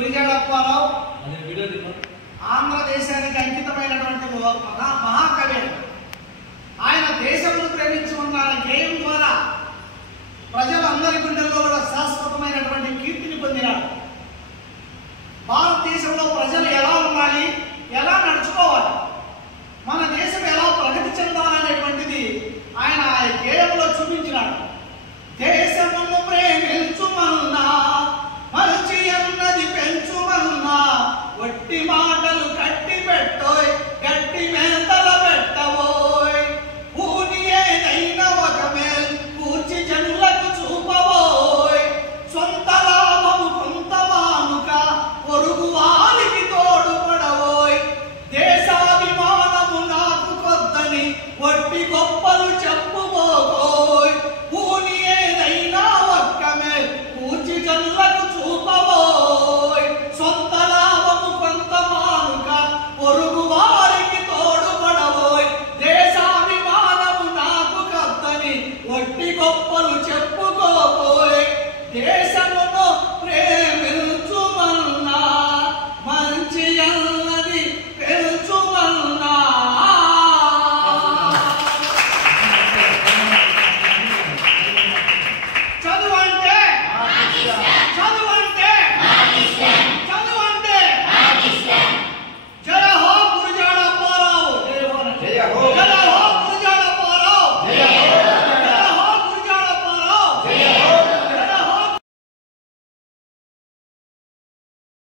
గురిజాడ అప్పారావు ఆంధ్రదేశానికి అంకితమైనటువంటి మహాకవి. ఆయన దేశమును ప్రేమించి ఉన్న గేయం ద్వారా ప్రజలందరి గుండెల్లో కూడా శాశ్వతమైనటువంటి కీర్తిని పొందినాడు. భారతదేశంలో ప్రజలు ఎలా ఉండాలి, ఎలా నడుచుకోవాలి, మన దేశం ఎలా ప్రగతి చెందాలనేటువంటిది ఆయన ఆ గేయంలో చూపించినాడు. దేశమును ప్రేమించుమన్నా మరచి అన్నది పెంచుమన్నా వట్టి మాటలు కట్టి పెట్టోయ్ గట్టి మేతల పెట్టబోయ్ పూని ఏదైనా ఒక మేల్ పూచి జనులకు చూపబోయ్ సొంత లాభము కొంత మానుక పొరుగు వారికి తోడుపడబోయ్ దేశాభిమానము నాకు కొద్దని వట్టి గొప్పలు చెప్పుబోయ్ పూని ఏదైనా ఒక్క మేల్ పూచి జనులకు చూపబోయ్ సొంత లాభము కొంత మానుక పొరుగు వారికి తోడుపడబోయ్ దేశాభిమానము నాకు కొద్దని వట్టి గొప్పలు చెప్పుకోబోయ్ దేశము